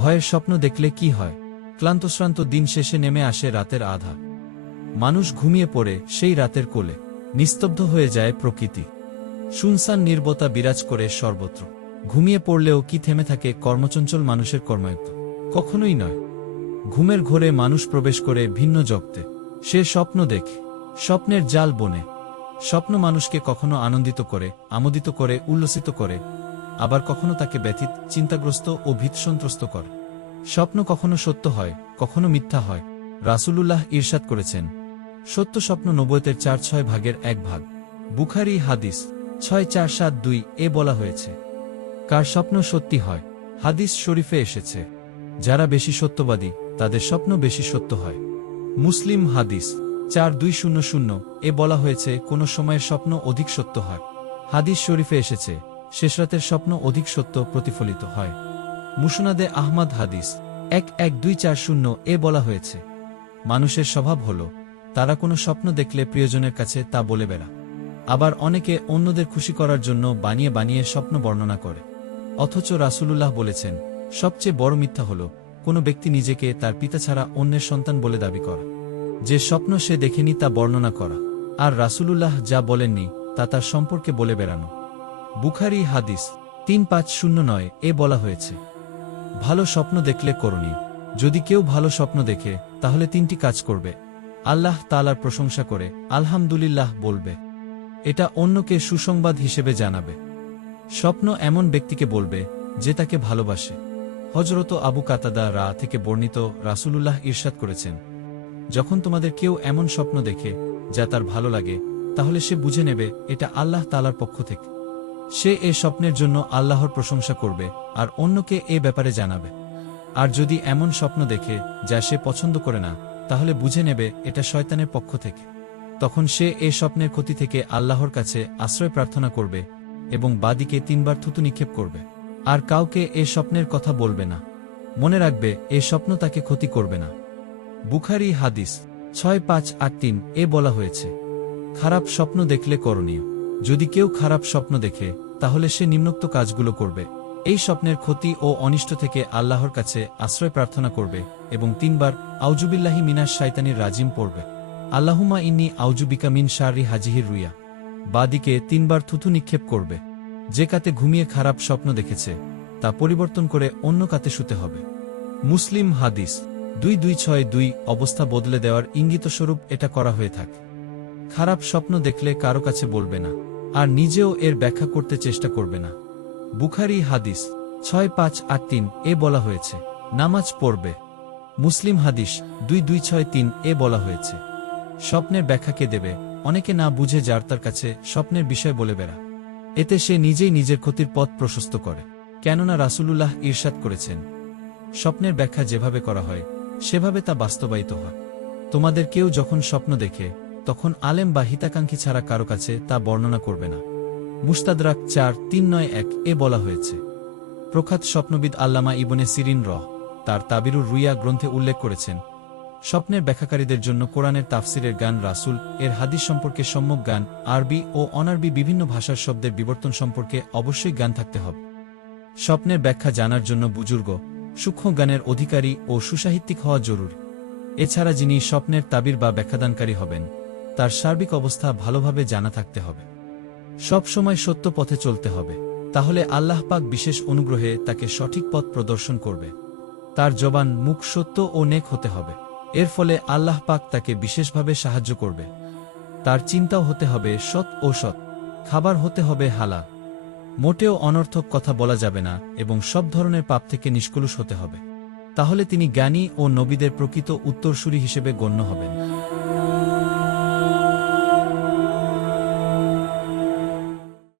ভয়ের স্বপ্ন দেখলে কি হয়? ক্লান্তশ্রান্ত দিন শেষে নেমে আসে রাতের আধা। মানুষ ঘুমিয়ে পড়ে সেই রাতের কোলে। নিস্তব্ধ হয়ে যায় প্রকৃতি। শুনসান নীরবতা বিরাজ করে সর্বত্র। ঘুমিয়ে পড়লেও কি থেমে থাকে কর্মচঞ্চল মানুষের কর্মায়ত্ত? কখনোই নয়। ঘুমের ঘোরে মানুষ প্রবেশ করে ভিন্ন জগতে। সে স্বপ্ন দেখে, স্বপ্নের জাল বনে। স্বপ্ন মানুষকে কখনো আনন্দিত করে, আমোদিত করে, উল্লসিত করে, আবার কখনো তাকে ব্যথিত, চিন্তাগ্রস্ত ও ভীতসন্ত্রস্ত করে। স্বপ্ন কখনো সত্য হয়, কখনো মিথ্যা হয়। রাসূলুল্লাহ ইরশাদ করেছেন, সত্য স্বপ্ন ৯০-এর ৪/৬ ভাগের ১ ভাগ। বুখারী হাদিস ৬৪৭২ এ বলা হয়েছে, কার স্বপ্ন সত্যি হয়? হাদিস শরীফে এসেছে, যারা বেশি সত্যবাদী তাদের স্বপ্ন বেশি সত্য হয়। মুসলিম হাদিস ৪২০০ এ বলা হয়েছে, কোন সময়ের স্বপ্ন অধিক সত্য হয়। হাদিস শরীফে এসেছে, শেষরাতের স্বপ্ন অধিক সত্য প্রতিফলিত হয়। মুসনাদে আহমদ হাদিস ১১২৪০ এ বলা হয়েছে, মানুষের স্বভাব হল তারা কোনো স্বপ্ন দেখলে প্রিয়জনের কাছে তা বলে বেড়া। আবার অনেকে অন্যদের খুশি করার জন্য বানিয়ে বানিয়ে স্বপ্ন বর্ণনা করে। অথচ রাসূলুল্লাহ বলেছেন, সবচেয়ে বড় মিথ্যা হল কোনো ব্যক্তি নিজেকে তার পিতা ছাড়া অন্যের সন্তান বলে দাবি করা। যে স্বপ্ন সে দেখেনি তা বর্ণনা করা, আর রাসূলুল্লাহ যা বলেননি তা তার সম্পর্কে বলে বেড়ানো। বুখারী হাদিস ৩৫০৯ এ বলা হয়েছে, ভালো স্বপ্ন দেখলে করণীয়। যদি কেউ ভালো স্বপ্ন দেখে তাহলে ৩টি কাজ করবে। আল্লাহ তাআলার প্রশংসা করে আলহামদুলিল্লাহ বলবে। এটা অন্যকে সুসংবাদ হিসেবে জানাবে। স্বপ্ন এমন ব্যক্তিকে বলবে যে তাকে ভালোবাসে। হযরত আবু কাতাদা থেকে বর্ণিত, রাসূলুল্লাহ ইরশাদ করেছেন, যখন তোমাদের কেউ এমন স্বপ্ন দেখে যা তার ভালো লাগে, তাহলে সে বুঝে নেবে এটা আল্লাহ তাআলার পক্ষ থেকে। সে এ স্বপ্নের জন্য আল্লাহর প্রশংসা করবে আর অন্যকে এ ব্যাপারে জানাবে। আর যদি এমন স্বপ্ন দেখে যা সে পছন্দ করে না, তাহলে বুঝে নেবে এটা শয়তানের পক্ষ থেকে। তখন সে এ স্বপ্নের ক্ষতি থেকে আল্লাহর কাছে আশ্রয় প্রার্থনা করবে এবং বাদিকে ৩ বার থুতু নিক্ষেপ করবে। আর কাউকে এ স্বপ্নের কথা বলবে না। মনে রাখবে, এ স্বপ্ন তাকে ক্ষতি করবে না। বুখারী হাদিস ৬৫৮৩ এ বলা হয়েছে, খারাপ স্বপ্ন দেখলে করণীয়। যদি কেউ খারাপ স্বপ্ন দেখে তাহলে সে নিম্নোক্ত কাজগুলো করবে। এই স্বপ্নের ক্ষতি ও অনিষ্ট থেকে আল্লাহর কাছে আশ্রয় প্রার্থনা করবে এবং ৩ বার আউযুবিল্লাহি মিনাশ শাইতানির রাজিম পড়বে। আল্লাহুম্মা ইন্নী আউযুবিকা মিন শাররি হাযিহির রুয়া। বাদিকে ৩ বার থুতু নিক্ষেপ করবে। যে কাতে ঘুমিয়ে খারাপ স্বপ্ন দেখেছে তা পরিবর্তন করে অন্য কাতে শুতে হবে। মুসলিম হাদিস ২২৬২ অবস্থা বদলে দেওয়ার ইঙ্গিতস্বরূপ এটা করা হয়ে থাকে। খারাপ স্বপ্ন দেখলে কারো কাছে বলবে না, আর নিজেও এর ব্যাখ্যা করতে চেষ্টা করবে না। বুখারী হাদিস ৬৫৮৩ এ বলা হয়েছে, নামাজ পড়বে। মুসলিম হাদিস ২২৬৩ এ বলা হয়েছে, স্বপ্নের ব্যাখ্যা কে দেবে? অনেকে না বুঝে যার তার কাছে স্বপ্নের বিষয় বলে বেড়া। এতে সে নিজেই নিজের ক্ষতির পথ প্রশস্ত করে। কেননা রাসূলুল্লাহ ইরশাদ করেছেন, স্বপ্নের ব্যাখ্যা যেভাবে করা হয় সেভাবে তা বাস্তবায়িত হয়। তোমাদের কেউ যখন স্বপ্ন দেখে তখন আলেম বা হিতাকাঙ্ক্ষী ছাড়া কারো কাছে তা বর্ণনা করবে না। মুস্তাদরাক ৪৩৯১ এ বলা হয়েছে, প্রখ্যাত স্বপ্নবিদ আল্লামা ইবনে সিরিন তার তাবিরুর রুইয়া গ্রন্থে উল্লেখ করেছেন, স্বপ্নের ব্যাখ্যাকারীদের জন্য কোরআনের তাফসিরের জ্ঞান, রাসূল এর হাদিস সম্পর্কে সম্যক জ্ঞান, আরবি ও অনারবি বিভিন্ন ভাষার শব্দের বিবর্তন সম্পর্কে অবশ্যই জ্ঞান থাকতে হবে। স্বপ্নের ব্যাখ্যা জানার জন্য বুজুর্গ, সূক্ষ্ম জ্ঞানের অধিকারী ও সুসাহিত্যিক হওয়া জরুরি। এছাড়া যিনি স্বপ্নের তাবির বা ব্যাখ্যাদানকারী হবেন তার সার্বিক অবস্থা ভালোভাবে জানা থাকতে হবে। সব সময় সত্য পথে চলতে হবে, তাহলে আল্লাহ পাক বিশেষ অনুগ্রহে তাকে সঠিক পথ প্রদর্শন করবে। তার জবান, মুখ সত্য ও নেক হতে হবে। এর ফলে আল্লাহ পাক তাকে বিশেষভাবে সাহায্য করবে। তার চিন্তাও হতে হবে সৎ ও সৎ। খাবার হতে হবে হালাল। মোটেও অনর্থক কথা বলা যাবে না এবং সব ধরনের পাপ থেকে নিষ্কলুষ হতে হবে। তাহলে তিনি জ্ঞানী ও নবীদের প্রকৃত উত্তরসূরি হিসেবে গণ্য হবেন।